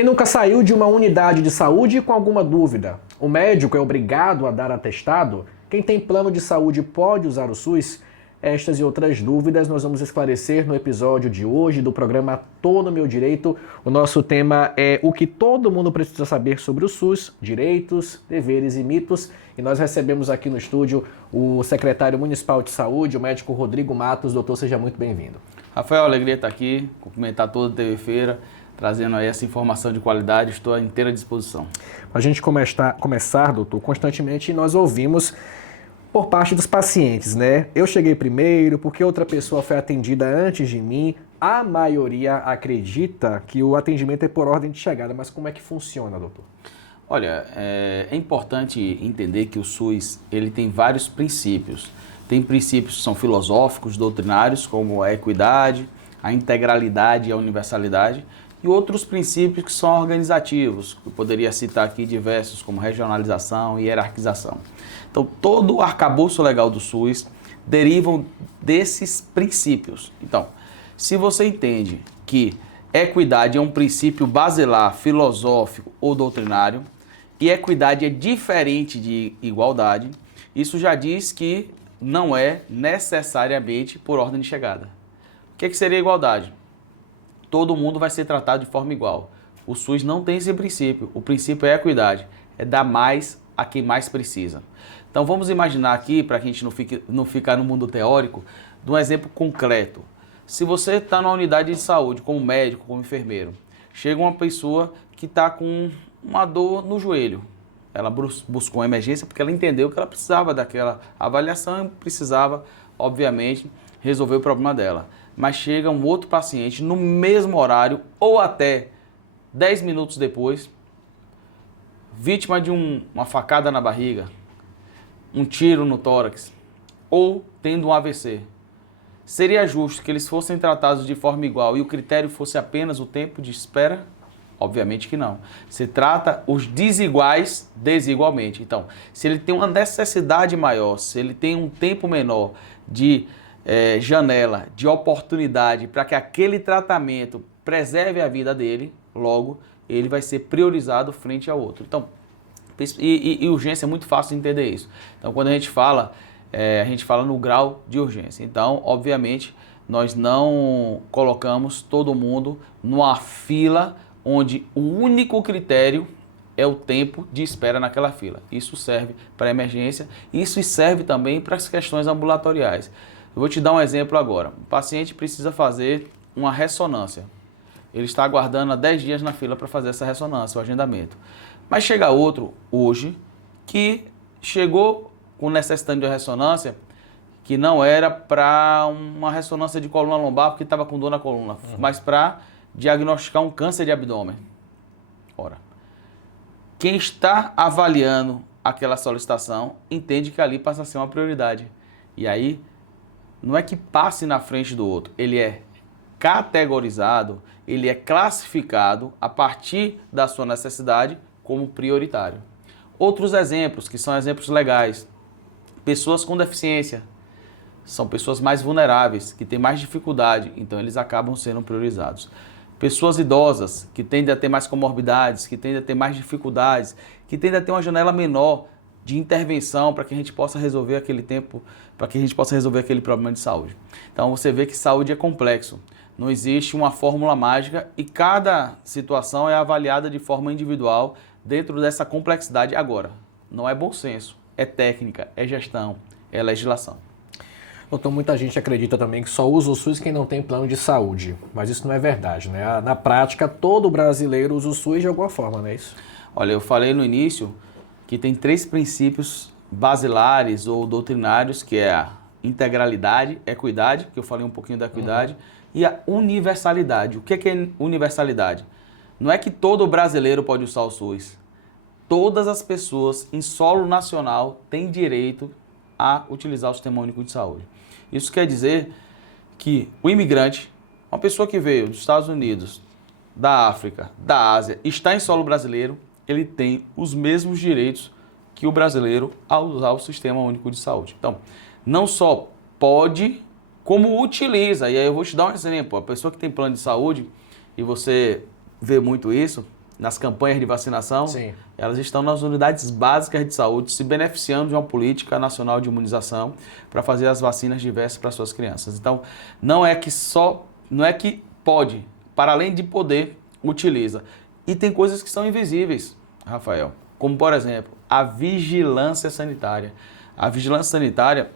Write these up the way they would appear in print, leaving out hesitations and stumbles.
Quem nunca saiu de uma unidade de saúde com alguma dúvida? O médico é obrigado a dar atestado? Quem tem plano de saúde pode usar o SUS? Estas e outras dúvidas nós vamos esclarecer no episódio de hoje do programa Todo Meu Direito. O nosso tema é o que todo mundo precisa saber sobre o SUS, direitos, deveres e mitos. E nós recebemos aqui no estúdio o secretário municipal de saúde, o médico Rodrigo Matos. Doutor, seja muito bem-vindo. Rafael, alegria estar aqui, cumprimentar toda a TV Feira, trazendo aí essa informação de qualidade, estou à inteira disposição. Para a gente começar, doutor, constantemente nós ouvimos por parte dos pacientes, né? Eu cheguei primeiro porque outra pessoa foi atendida antes de mim. A maioria acredita que o atendimento é por ordem de chegada, mas como é que funciona, doutor? Olha, é importante entender que o SUS ele tem vários princípios. Tem princípios que são filosóficos, doutrinários, como a equidade, a integralidade e a universalidade, e outros princípios que são organizativos, que eu poderia citar aqui diversos, como regionalização e hierarquização. Então, todo o arcabouço legal do SUS derivam desses princípios. Então, se você entende que equidade é um princípio basilar, filosófico ou doutrinário, e equidade é diferente de igualdade, isso já diz que não é necessariamente por ordem de chegada. O que seria igualdade? Todo mundo vai ser tratado de forma igual. O SUS não tem esse princípio. O princípio é a equidade, é dar mais a quem mais precisa. Então vamos imaginar aqui, para que a gente não ficar no mundo teórico, de um exemplo concreto. Se você está na unidade de saúde, como médico, como enfermeiro, chega uma pessoa que está com uma dor no joelho. Ela buscou uma emergência porque ela entendeu que ela precisava daquela avaliação e precisava, obviamente, resolver o problema dela. Mas chega um outro paciente no mesmo horário ou até 10 minutos depois, vítima de uma facada na barriga, um tiro no tórax ou tendo um AVC. Seria justo que eles fossem tratados de forma igual e o critério fosse apenas o tempo de espera? Obviamente que não. Se trata os desiguais desigualmente. Então, se ele tem uma necessidade maior, se ele tem um tempo menor de janela, de oportunidade para que aquele tratamento preserve a vida dele, logo ele vai ser priorizado frente ao outro. Então, e urgência é muito fácil de entender isso. Então, quando a gente fala no grau de urgência. Então, obviamente, nós não colocamos todo mundo numa fila onde o único critério é o tempo de espera naquela fila. Isso serve para emergência, isso serve também para as questões ambulatoriais. Eu vou te dar um exemplo agora. O paciente precisa fazer uma ressonância. Ele está aguardando há 10 dias na fila para fazer essa ressonância, o agendamento. Mas chega outro hoje que chegou com necessidade de ressonância que não era para uma ressonância de coluna lombar porque estava com dor na coluna, mas para diagnosticar um câncer de abdômen. Ora, quem está avaliando aquela solicitação entende que ali passa a ser uma prioridade. E aí, não é que passe na frente do outro, ele é categorizado, ele é classificado a partir da sua necessidade como prioritário. Outros exemplos, que são exemplos legais. Pessoas com deficiência são pessoas mais vulneráveis, que têm mais dificuldade, então eles acabam sendo priorizados. Pessoas idosas, que tendem a ter mais comorbidades, que tendem a ter mais dificuldades, que tendem a ter uma janela menor de intervenção para que a gente possa resolver aquele tempo, para que a gente possa resolver aquele problema de saúde. Então você vê que saúde é complexo. Não existe uma fórmula mágica e cada situação é avaliada de forma individual dentro dessa complexidade. Agora, não é bom senso, é técnica, é gestão, é legislação. Doutor, muita gente acredita também que só usa o SUS quem não tem plano de saúde, mas isso não é verdade, né? Na prática, todo brasileiro usa o SUS de alguma forma, não é isso? Olha, eu falei no início que tem 3 princípios basilares ou doutrinários, que é a integralidade, equidade, que eu falei um pouquinho da equidade, e a universalidade. O que é universalidade? Não é que todo brasileiro pode usar o SUS. Todas as pessoas em solo nacional têm direito a utilizar o Sistema Único de Saúde. Isso quer dizer que o imigrante, uma pessoa que veio dos Estados Unidos, da África, da Ásia, está em solo brasileiro, ele tem os mesmos direitos que o brasileiro ao usar o Sistema Único de Saúde. Então, não só pode, como utiliza. E aí eu vou te dar um exemplo. A pessoa que tem plano de saúde, e você vê muito isso, nas campanhas de vacinação, Sim. elas estão nas unidades básicas de saúde, se beneficiando de uma política nacional de imunização para fazer as vacinas diversas para suas crianças. Então, não é que pode, para além de poder, utiliza. E tem coisas que são invisíveis, Rafael, como, por exemplo, a vigilância sanitária. A vigilância sanitária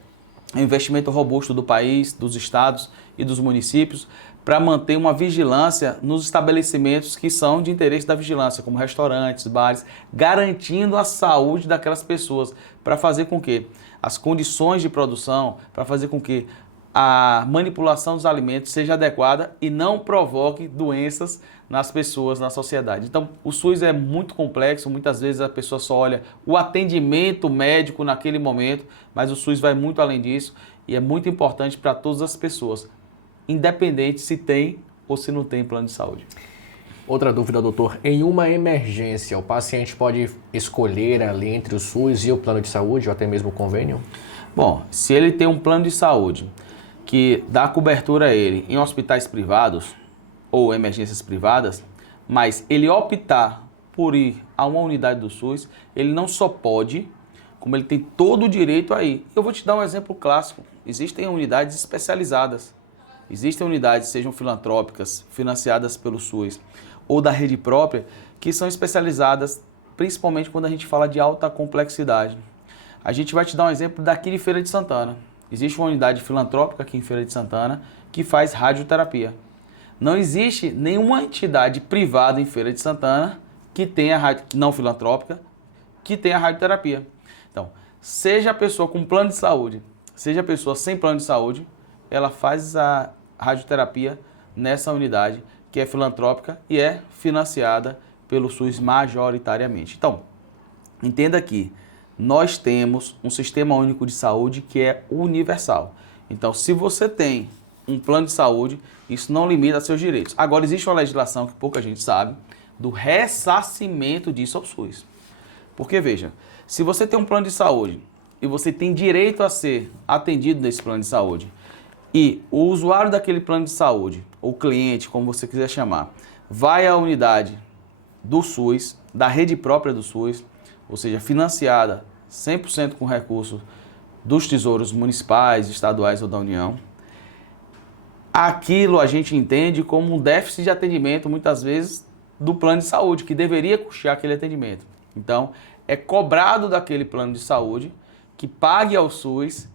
é um investimento robusto do país, dos estados e dos municípios para manter uma vigilância nos estabelecimentos que são de interesse da vigilância, como restaurantes, bares, garantindo a saúde daquelas pessoas, para fazer com que as condições de produção, para fazer com que a manipulação dos alimentos seja adequada e não provoque doenças nas pessoas, na sociedade. Então, o SUS é muito complexo, muitas vezes a pessoa só olha o atendimento médico naquele momento, mas o SUS vai muito além disso e é muito importante para todas as pessoas, independente se tem ou se não tem plano de saúde. Outra dúvida, doutor. Em uma emergência, o paciente pode escolher ali entre o SUS e o plano de saúde, ou até mesmo o convênio? Bom, se ele tem um plano de saúde que dá cobertura a ele em hospitais privados ou emergências privadas, mas ele optar por ir a uma unidade do SUS, ele não só pode, como ele tem todo o direito a ir. Eu vou te dar um exemplo clássico. Existem unidades especializadas. Existem unidades, sejam filantrópicas, financiadas pelo SUS, ou da rede própria, que são especializadas principalmente quando a gente fala de alta complexidade. A gente vai te dar um exemplo daqui de Feira de Santana. Existe uma unidade filantrópica aqui em Feira de Santana que faz radioterapia. Não existe nenhuma entidade privada em Feira de Santana que tenha, não filantrópica, que tenha radioterapia. Então, seja a pessoa com plano de saúde, seja a pessoa sem plano de saúde, ela faz a radioterapia nessa unidade que é filantrópica e é financiada pelo SUS majoritariamente. Então, entenda que nós temos um sistema único de saúde que é universal. Então, se você tem um plano de saúde, isso não limita seus direitos. Agora, existe uma legislação que pouca gente sabe do ressarcimento disso ao SUS. Porque, veja, se você tem um plano de saúde e você tem direito a ser atendido nesse plano de saúde, e o usuário daquele plano de saúde, ou cliente, como você quiser chamar, vai à unidade do SUS, da rede própria do SUS, ou seja, financiada 100% com recursos dos tesouros municipais, estaduais ou da União, aquilo a gente entende como um déficit de atendimento, muitas vezes, do plano de saúde, que deveria custear aquele atendimento. Então, é cobrado daquele plano de saúde que pague ao SUS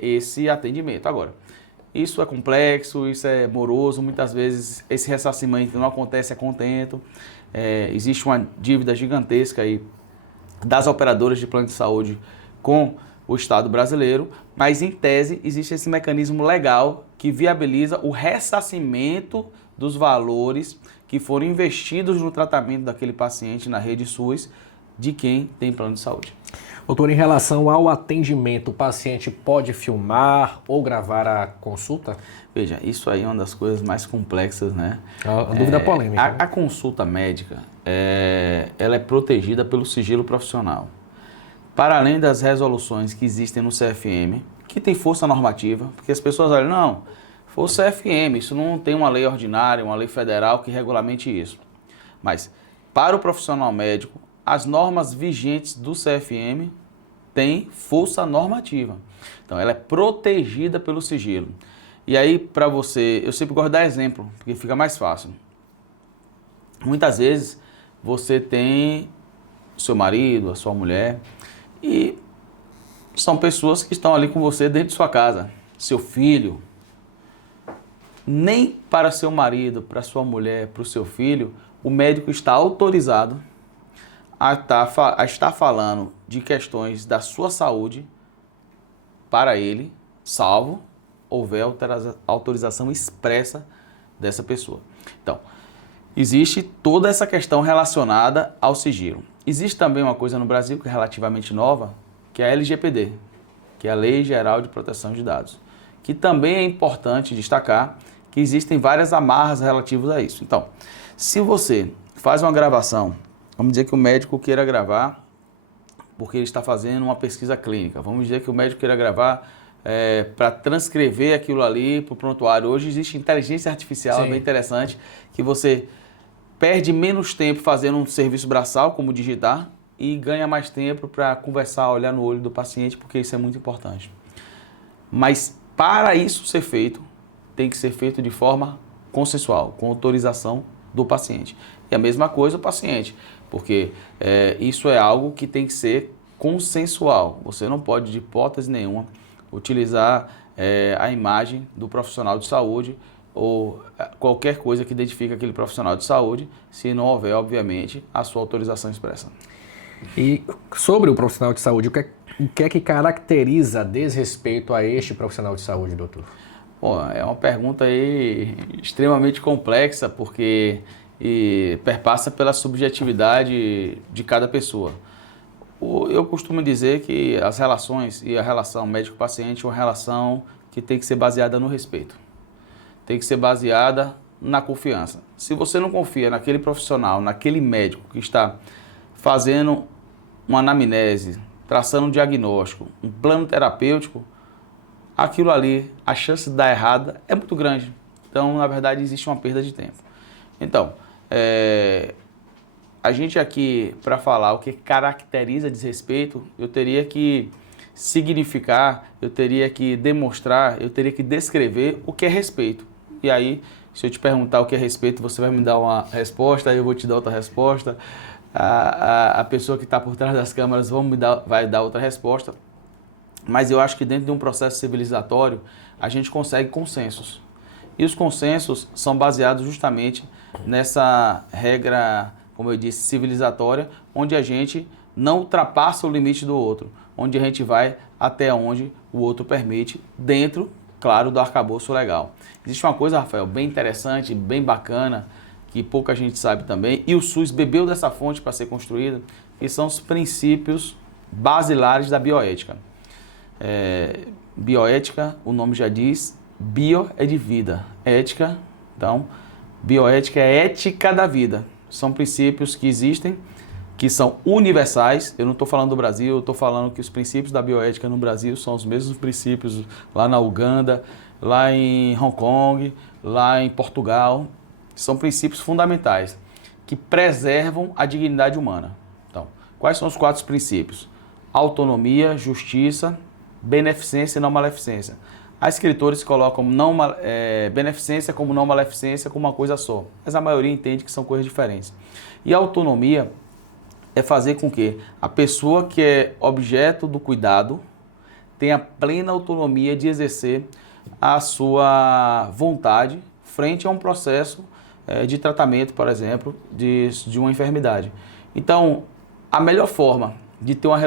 esse atendimento. Agora, isso é complexo, isso é moroso, muitas vezes esse ressarcimento não acontece a contento, existe uma dívida gigantesca aí das operadoras de plano de saúde com o Estado brasileiro, mas em tese existe esse mecanismo legal que viabiliza o ressarcimento dos valores que foram investidos no tratamento daquele paciente na rede SUS de quem tem plano de saúde. Doutor, em relação ao atendimento, o paciente pode filmar ou gravar a consulta? Veja, isso aí é uma das coisas mais complexas, né? A dúvida polêmica. A consulta médica, ela é protegida pelo sigilo profissional. Para além das resoluções que existem no CFM, que tem força normativa, porque as pessoas olham, não, foi o CFM, isso não tem uma lei ordinária, uma lei federal que regulamente isso. Mas, para o profissional médico, as normas vigentes do CFM têm força normativa. Então, ela é protegida pelo sigilo. E aí, para você, eu sempre gosto de dar exemplo, porque fica mais fácil. Muitas vezes, você tem o seu marido, a sua mulher, e são pessoas que estão ali com você dentro de sua casa. Seu filho. Nem para seu marido, para sua mulher, para o seu filho, o médico está autorizado a estar falando de questões da sua saúde para ele, salvo houver autorização expressa dessa pessoa. Então, existe toda essa questão relacionada ao sigilo. Existe também uma coisa no Brasil que é relativamente nova, que é a LGPD, que é a Lei Geral de Proteção de Dados, que também é importante destacar que existem várias amarras relativas a isso. Então, se você faz uma gravação, vamos dizer que o médico queira gravar porque ele está fazendo uma pesquisa clínica, vamos dizer que o médico queira gravar para transcrever aquilo ali para o prontuário. Hoje existe inteligência artificial, bem interessante, que você perde menos tempo fazendo um serviço braçal, como digitar, e ganha mais tempo para conversar, olhar no olho do paciente, porque isso é muito importante. Mas para isso ser feito, tem que ser feito de forma consensual, com autorização do paciente. E a mesma coisa o paciente, porque isso é algo que tem que ser consensual. Você não pode, de hipótese nenhuma, utilizar a imagem do profissional de saúde ou qualquer coisa que identifique aquele profissional de saúde, se não houver, obviamente, a sua autorização expressa. E sobre o profissional de saúde, o que é que caracteriza desrespeito a este profissional de saúde, doutor? Bom, é uma pergunta aí extremamente complexa, porque perpassa pela subjetividade de cada pessoa. Eu costumo dizer que as relações e a relação médico-paciente é uma relação que tem que ser baseada no respeito. Tem que ser baseada na confiança. Se você não confia naquele profissional, naquele médico que está fazendo uma anamnese, traçando um diagnóstico, um plano terapêutico, aquilo ali, a chance de dar errada é muito grande. Então, na verdade, existe uma perda de tempo. Então, a gente aqui, para falar o que caracteriza desrespeito, eu teria que significar, eu teria que demonstrar, eu teria que descrever o que é respeito. E aí, se eu te perguntar o que é respeito, você vai me dar uma resposta, aí eu vou te dar outra resposta. A pessoa que está por trás das câmeras vai dar outra resposta. Mas eu acho que dentro de um processo civilizatório, a gente consegue consensos. E os consensos são baseados justamente nessa regra, como eu disse, civilizatória, onde a gente não ultrapassa o limite do outro, onde a gente vai até onde o outro permite, dentro, claro, do arcabouço legal. Existe uma coisa, Rafael, bem interessante, bem bacana, que pouca gente sabe também, e o SUS bebeu dessa fonte para ser construída, que são os princípios basilares da bioética. Bioética, o nome já diz, bio é de vida, ética, então, bioética é ética da vida. São princípios que existem, que são universais. Eu não estou falando do Brasil, eu estou falando que os princípios da bioética no Brasil são os mesmos princípios lá na Uganda, lá em Hong Kong, lá em Portugal. São princípios fundamentais que preservam a dignidade humana. Então, quais são os 4 princípios? Autonomia, justiça, beneficência e não maleficência. Há escritores que colocam beneficência como não maleficência como uma coisa só, mas a maioria entende que são coisas diferentes. E a autonomia é fazer com que a pessoa que é objeto do cuidado tenha plena autonomia de exercer a sua vontade frente a um processo de tratamento, por exemplo, de uma enfermidade. Então, a melhor forma de ter uma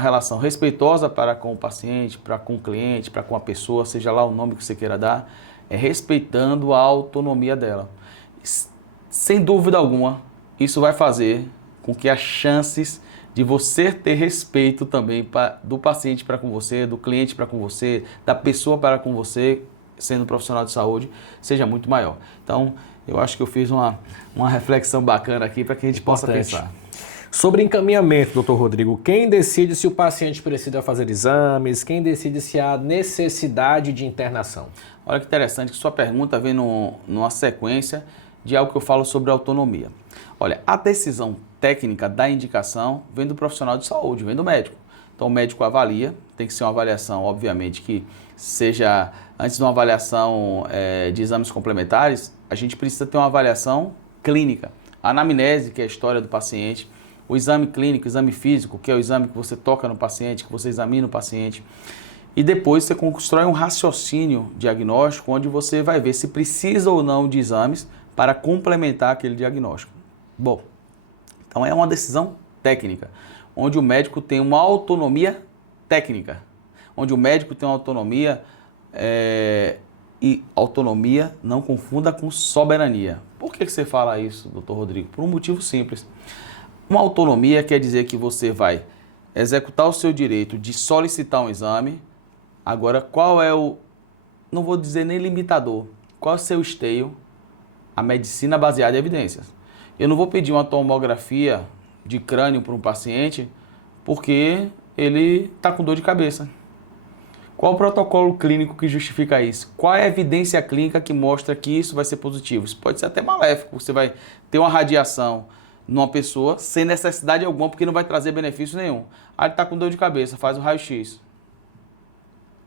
relação respeitosa para com o paciente, para com o cliente, para com a pessoa, seja lá o nome que você queira dar, é respeitando a autonomia dela. Sem dúvida alguma, isso vai fazer com que as chances de você ter respeito também do paciente para com você, do cliente para com você, da pessoa para com você, sendo profissional de saúde, seja muito maior. Então, eu acho que eu fiz uma reflexão bacana aqui para que a gente possa pensar. Sobre encaminhamento, doutor Rodrigo, quem decide se o paciente precisa fazer exames, quem decide se há necessidade de internação? Olha que interessante que sua pergunta vem numa sequência de algo que eu falo sobre autonomia. Olha, a decisão técnica da indicação vem do profissional de saúde, vem do médico. Então o médico avalia, tem que ser uma avaliação, obviamente, que seja, antes de uma avaliação de exames complementares, a gente precisa ter uma avaliação clínica. A anamnese, que é a história do paciente, o exame clínico, o exame físico, que é o exame que você toca no paciente, que você examina o paciente. E depois você constrói um raciocínio diagnóstico, onde você vai ver se precisa ou não de exames para complementar aquele diagnóstico. Bom, então é uma decisão técnica, onde o médico tem uma autonomia técnica, onde o médico tem uma autonomia e autonomia não confunda com soberania. Por que você fala isso, doutor Rodrigo? Por um motivo simples. Uma autonomia quer dizer que você vai executar o seu direito de solicitar um exame. Agora, qual é não vou dizer nem limitador, qual é o seu esteio? A medicina baseada em evidências. Eu não vou pedir uma tomografia de crânio para um paciente porque ele está com dor de cabeça. Qual o protocolo clínico que justifica isso? Qual é a evidência clínica que mostra que isso vai ser positivo? Isso pode ser até maléfico. Você vai ter uma radiação numa pessoa sem necessidade alguma, porque não vai trazer benefício nenhum. Aí ele está com dor de cabeça, faz o raio-x.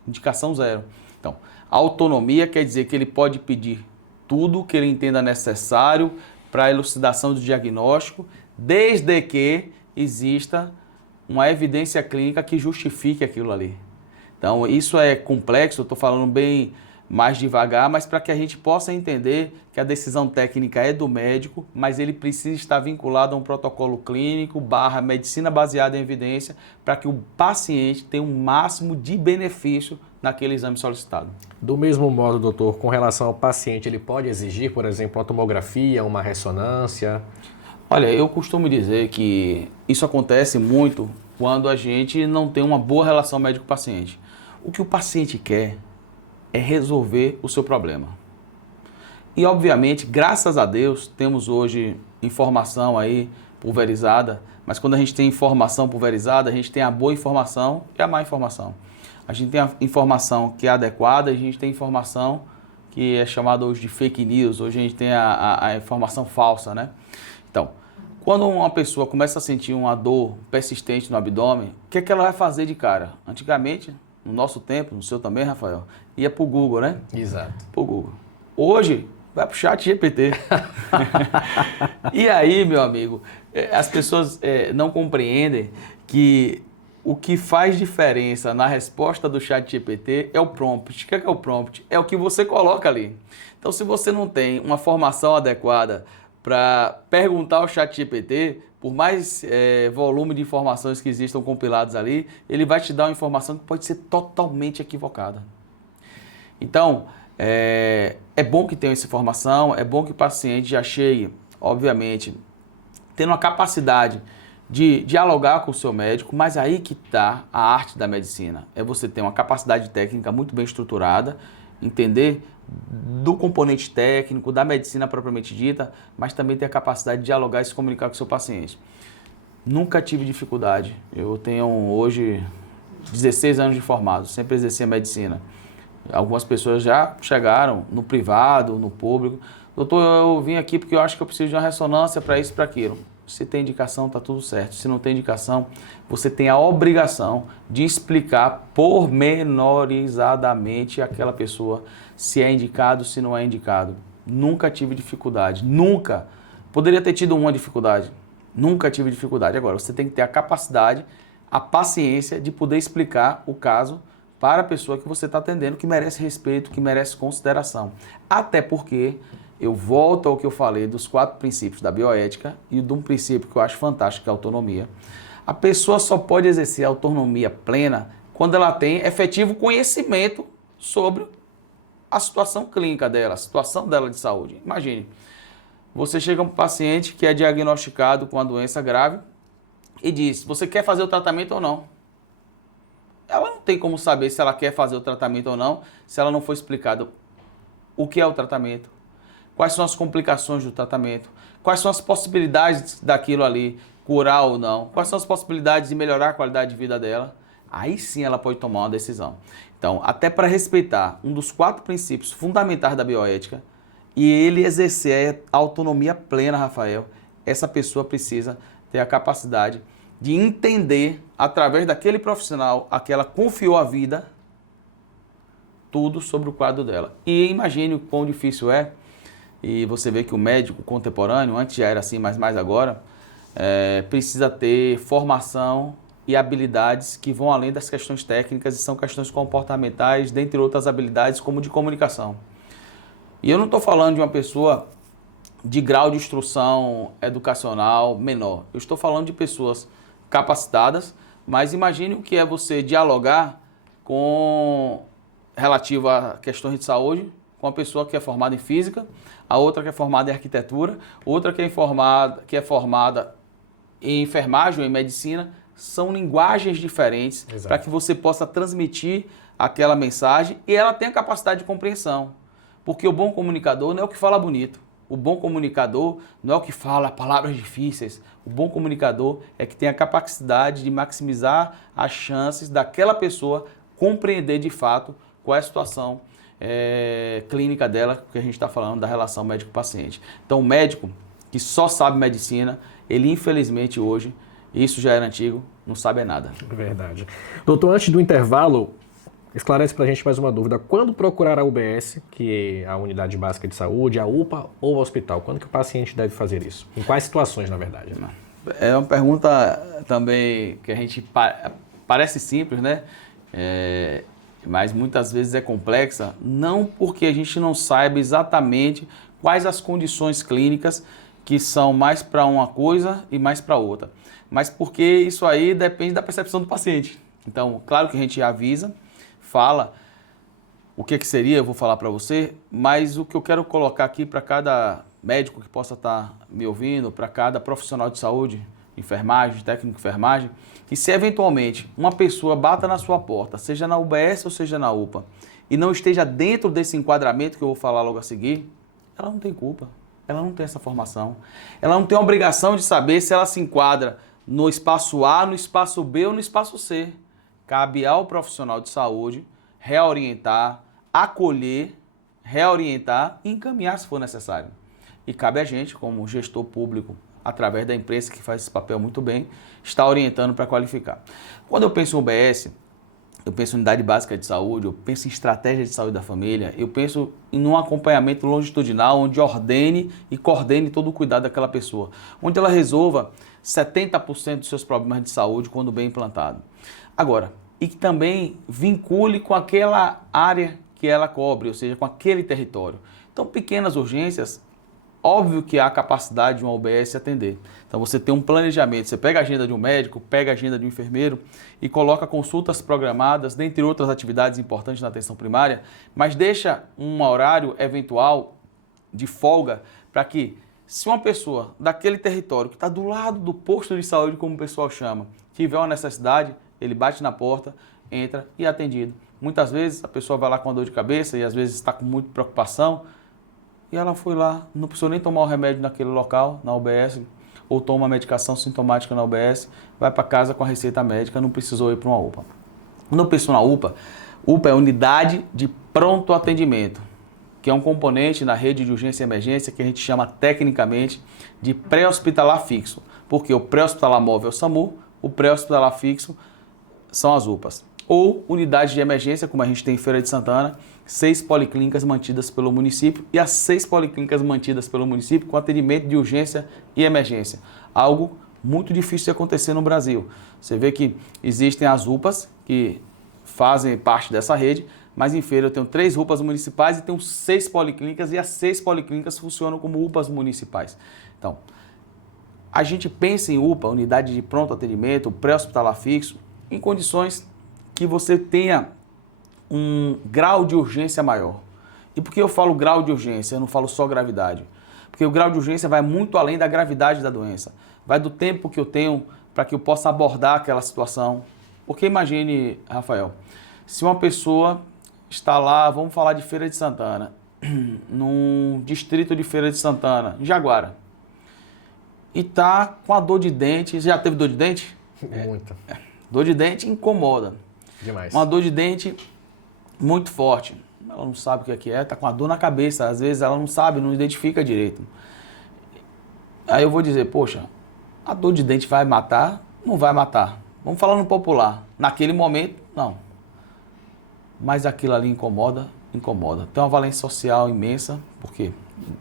Indicação zero. Então, a autonomia quer dizer que ele pode pedir tudo que ele entenda necessário para a elucidação do diagnóstico, desde que exista uma evidência clínica que justifique aquilo ali. Então, isso é complexo, eu estou falando bem mais devagar, mas para que a gente possa entender que a decisão técnica é do médico, mas ele precisa estar vinculado a um protocolo clínico / medicina baseada em evidência, para que o paciente tenha um máximo de benefício naquele exame solicitado. Do mesmo modo, doutor, com relação ao paciente, ele pode exigir, por exemplo, uma tomografia, uma ressonância? Olha, eu costumo dizer que isso acontece muito quando a gente não tem uma boa relação médico-paciente. O que o paciente quer é resolver o seu problema. E, obviamente, graças a Deus, temos hoje informação aí pulverizada, mas quando a gente tem informação pulverizada, a gente tem a boa informação e a má informação. A gente tem a informação que é adequada, a gente tem informação que é chamada hoje de fake news, hoje a gente tem a informação falsa, né? Então, quando uma pessoa começa a sentir uma dor persistente no abdômen, o que é que ela vai fazer de cara? Antigamente, no nosso tempo, no seu também, Rafael, ia pro Google, né? Exato. Pro Google. Hoje, vai pro ChatGPT. E aí, meu amigo, as pessoas não compreendem que o que faz diferença na resposta do ChatGPT é o prompt. O que é o prompt? É o que você coloca ali. Então, se você não tem uma formação adequada para perguntar ao ChatGPT, por mais volume de informações que existam compilados ali, ele vai te dar uma informação que pode ser totalmente equivocada. Então, é bom que tenha essa informação, é bom que o paciente já chegue, obviamente, tendo uma capacidade de dialogar com o seu médico, mas aí que está a arte da medicina. É você ter uma capacidade técnica muito bem estruturada, entender do componente técnico, da medicina propriamente dita, mas também ter a capacidade de dialogar e se comunicar com o seu paciente. Nunca tive dificuldade. Eu tenho hoje 16 anos de formado, sempre exerci a medicina. Algumas pessoas já chegaram no privado, no público. Doutor, eu vim aqui porque eu acho que eu preciso de uma ressonância para isso e para aquilo. Se tem indicação, está tudo certo. Se não tem indicação, você tem a obrigação de explicar pormenorizadamente àquela pessoa se é indicado, se não é indicado. Nunca tive dificuldade, nunca. Poderia ter tido uma dificuldade, nunca tive dificuldade. Agora, você tem que ter a capacidade, a paciência de poder explicar o caso para a pessoa que você está atendendo, que merece respeito, que merece consideração. Até porque eu volto ao que eu falei dos 4 princípios da bioética e de um princípio que eu acho fantástico, que é a autonomia. A pessoa só pode exercer a autonomia plena quando ela tem efetivo conhecimento sobre a situação clínica dela, a situação dela de saúde. Imagine, você chega para um paciente que é diagnosticado com uma doença grave e diz, você quer fazer o tratamento ou não? Ela não tem como saber se ela quer fazer o tratamento ou não, se ela não for explicado o que é o tratamento, quais são as complicações do tratamento, quais são as possibilidades daquilo ali, curar ou não, quais são as possibilidades de melhorar a qualidade de vida dela. Aí sim ela pode tomar uma decisão. Então, até para respeitar um dos 4 princípios fundamentais da bioética e ele exercer a autonomia plena, Rafael, essa pessoa precisa ter a capacidade de entender, através daquele profissional a que ela confiou a vida, tudo sobre o quadro dela. E imagine o quão difícil é, e você vê que o médico contemporâneo, antes já era assim, mas mais agora, precisa ter formação e habilidades que vão além das questões técnicas e são questões comportamentais, dentre outras habilidades como de comunicação. E eu não estou falando de uma pessoa de grau de instrução educacional menor. Eu estou falando de pessoas capacitadas, mas imagine o que é você dialogar com relativo a questões de saúde com uma pessoa que é formada em física, a outra que é formada em arquitetura, outra que é formada em enfermagem ou em medicina. São linguagens diferentes para que você possa transmitir aquela mensagem e ela tenha capacidade de compreensão. Porque o bom comunicador não é o que fala bonito. O bom comunicador não é o que fala palavras difíceis. O bom comunicador é que tem a capacidade de maximizar as chances daquela pessoa compreender de fato qual é a situação clínica dela, que a gente está falando da relação médico-paciente. Então, o médico que só sabe medicina, ele infelizmente hoje, isso já era antigo, não sabe nada. Verdade. Doutor, antes do intervalo, esclarece para a gente mais uma dúvida. Quando procurar a UBS, que é a Unidade Básica de Saúde, a UPA ou o hospital? Quando que o paciente deve fazer isso? Em quais situações, na verdade? É uma pergunta também que a gente parece simples, né? Mas muitas vezes é complexa, não porque a gente não saiba exatamente quais as condições clínicas que são mais para uma coisa e mais para outra, mas porque isso aí depende da percepção do paciente. Então, claro que a gente avisa, fala o que seria, eu vou falar para você, mas o que eu quero colocar aqui para cada médico que possa estar me ouvindo, para cada profissional de saúde, enfermagem, técnico de enfermagem, que se eventualmente uma pessoa bata na sua porta, seja na UBS ou seja na UPA, e não esteja dentro desse enquadramento que eu vou falar logo a seguir, ela não tem culpa, ela não tem essa formação, ela não tem a obrigação de saber se ela se enquadra no espaço A, no espaço B ou no espaço C. Cabe ao profissional de saúde reorientar, acolher, reorientar e encaminhar se for necessário. E cabe a gente, como gestor público, através da imprensa, que faz esse papel muito bem, está orientando para qualificar. Quando eu penso em UBS, eu penso em unidade básica de saúde, eu penso em estratégia de saúde da família, eu penso em um acompanhamento longitudinal, onde ordene e coordene todo o cuidado daquela pessoa, onde ela resolva 70% dos seus problemas de saúde quando bem implantado. Agora, e que também vincule com aquela área que ela cobre, ou seja, com aquele território. Então, pequenas urgências, óbvio que há capacidade de uma UBS atender. Então você tem um planejamento, você pega a agenda de um médico, pega a agenda de um enfermeiro e coloca consultas programadas, dentre outras atividades importantes na atenção primária, mas deixa um horário eventual de folga para que, se uma pessoa daquele território que está do lado do posto de saúde, como o pessoal chama, tiver uma necessidade, ele bate na porta, entra e é atendido. Muitas vezes a pessoa vai lá com uma dor de cabeça e às vezes está com muita preocupação, e ela foi lá, não precisou nem tomar o remédio naquele local, na UBS, ou toma uma medicação sintomática na UBS, vai para casa com a receita médica, não precisou ir para uma UPA. Quando eu penso na UPA, UPA é Unidade de Pronto Atendimento, que é um componente na rede de urgência e emergência que a gente chama tecnicamente de pré-hospitalar fixo, porque o pré-hospitalar móvel é o SAMU, o pré-hospitalar fixo são as UPAs. Ou unidade de emergência, como a gente tem em Feira de Santana, 6 policlínicas mantidas pelo município e as 6 policlínicas mantidas pelo município com atendimento de urgência e emergência. Algo muito difícil de acontecer no Brasil. Você vê que existem as UPAs que fazem parte dessa rede, mas em Feira eu tenho 3 UPAs municipais e tenho 6 policlínicas e as 6 policlínicas funcionam como UPAs municipais. Então, a gente pensa em UPA, unidade de pronto atendimento, pré-hospitalar fixo, em condições que você tenha um grau de urgência maior. E por que eu falo grau de urgência? Eu não falo só gravidade. Porque o grau de urgência vai muito além da gravidade da doença. Vai do tempo que eu tenho para que eu possa abordar aquela situação. Porque imagine, Rafael, se uma pessoa está lá, vamos falar de Feira de Santana, num distrito de Feira de Santana, em Jaguara, e está com a dor de dente. Você já teve dor de dente? Muito. Dor de dente incomoda. Demais. Uma dor de dente muito forte. Ela não sabe o que é, está com a dor na cabeça. Às vezes ela não sabe, não identifica direito. Aí eu vou dizer, poxa, a dor de dente vai matar? Não vai matar. Vamos falar no popular. Naquele momento, não. Mas aquilo ali incomoda, incomoda. Tem uma valência social imensa, por quê?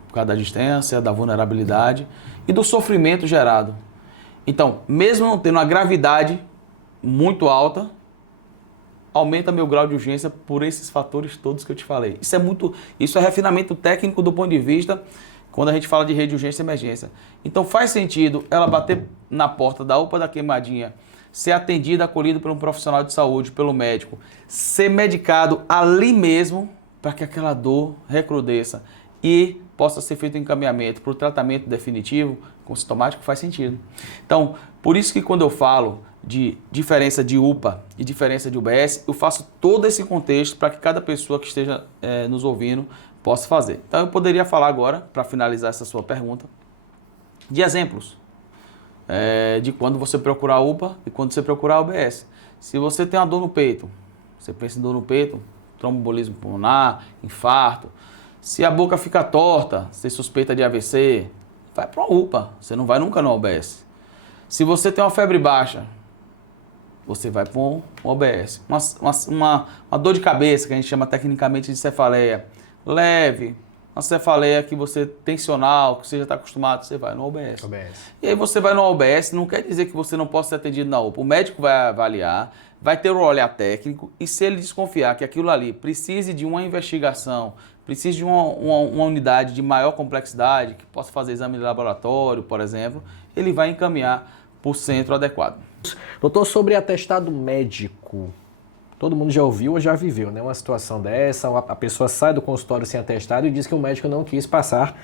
Por causa da distância, da vulnerabilidade e do sofrimento gerado. Então, mesmo não tendo uma gravidade muito alta, aumenta meu grau de urgência por esses fatores todos que eu te falei. Isso é refinamento técnico do ponto de vista quando a gente fala de rede de urgência e emergência. Então faz sentido ela bater na porta da UPA da Queimadinha, ser atendida, acolhida por um profissional de saúde, pelo médico, ser medicado ali mesmo para que aquela dor recrudesça e possa ser feito um encaminhamento para o tratamento definitivo com sintomático, faz sentido. Então, por isso que quando eu falo de diferença de UPA e diferença de UBS, eu faço todo esse contexto para que cada pessoa que esteja nos ouvindo possa fazer. Então eu poderia falar agora, para finalizar essa sua pergunta, de exemplos de quando você procurar a UPA e quando você procurar a UBS. Se você tem uma dor no peito, Você pensa em dor no peito, tromboembolismo pulmonar, infarto. Se a boca fica torta, você suspeita de AVC, vai para uma UPA, você não vai nunca no OBS. Se você tem uma febre baixa, você vai para um OBS. Uma dor de cabeça, que a gente chama tecnicamente de cefaleia leve, uma cefaleia que você tensional, que você já está acostumado, você vai no OBS. E aí você vai no OBS, não quer dizer que você não possa ser atendido na UPA. O médico vai avaliar, vai ter um olhar técnico, e se ele desconfiar que aquilo ali precise de uma investigação, precisa de uma unidade de maior complexidade, que possa fazer exame de laboratório, por exemplo, ele vai encaminhar para o centro adequado. Doutor, sobre atestado médico, todo mundo já ouviu ou já viveu, né? Uma situação dessa, a pessoa sai do consultório sem atestado e diz que o médico não quis passar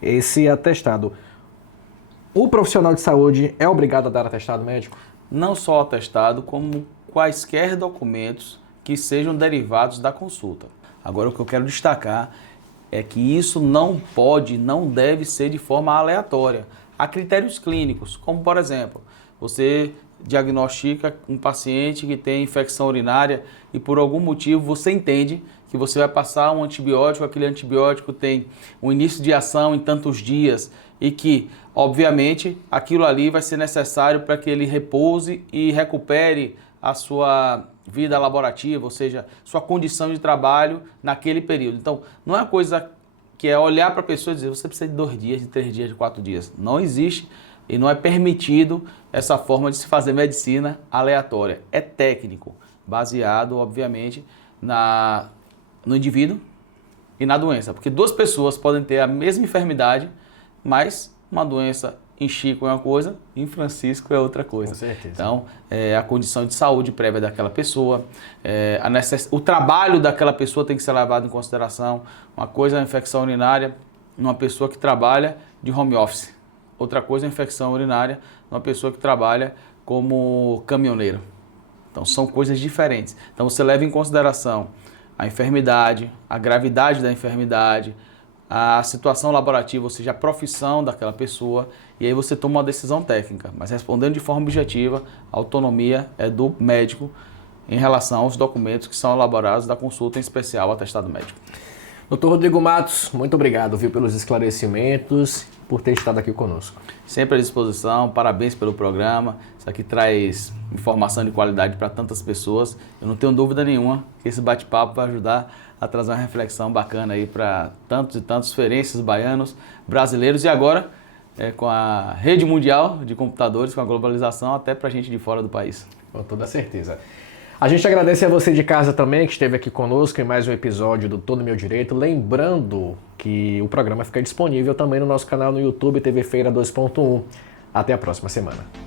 esse atestado. O profissional de saúde é obrigado a dar atestado médico? Não só atestado, como quaisquer documentos que sejam derivados da consulta. Agora, o que eu quero destacar é que isso não pode, não deve ser de forma aleatória. Há critérios clínicos, como por exemplo, você diagnostica um paciente que tem infecção urinária e por algum motivo você entende que você vai passar um antibiótico, aquele antibiótico tem um início de ação em tantos dias e que, obviamente, aquilo ali vai ser necessário para que ele repouse e recupere a sua vida laborativa, ou seja, sua condição de trabalho naquele período. Então, não é uma coisa que é olhar para a pessoa e dizer, você precisa de 2 dias, de 3 dias, de 4 dias. Não existe e não é permitido essa forma de se fazer medicina aleatória. É técnico, baseado, obviamente, no indivíduo e na doença. Porque 2 pessoas podem ter a mesma enfermidade, mas uma doença em Chico é uma coisa, em Francisco é outra coisa. Com certeza. Então, a condição de saúde prévia daquela pessoa, o trabalho daquela pessoa tem que ser levado em consideração. Uma coisa é a infecção urinária numa pessoa que trabalha de home office. Outra coisa é a infecção urinária numa pessoa que trabalha como caminhoneiro. Então, são coisas diferentes. Então, você leva em consideração a enfermidade, a gravidade da enfermidade, a situação laborativa, ou seja, a profissão daquela pessoa, e aí você toma uma decisão técnica. Mas respondendo de forma objetiva, a autonomia é do médico em relação aos documentos que são elaborados da consulta em especial ao atestado médico. Doutor Rodrigo Matos, muito obrigado, viu, pelos esclarecimentos, por ter estado aqui conosco. Sempre à disposição, parabéns pelo programa. Isso aqui traz informação de qualidade para tantas pessoas. Eu não tenho dúvida nenhuma que esse bate-papo vai ajudar a trazer uma reflexão bacana aí para tantos e tantos feirenses baianos, brasileiros e agora com a rede mundial de computadores, com a globalização, até para gente de fora do país. Com toda certeza. A gente agradece a você de casa também que esteve aqui conosco em mais um episódio do Tô no Meu Direito. Lembrando que o programa fica disponível também no nosso canal no YouTube TV Feira 2.1. Até a próxima semana.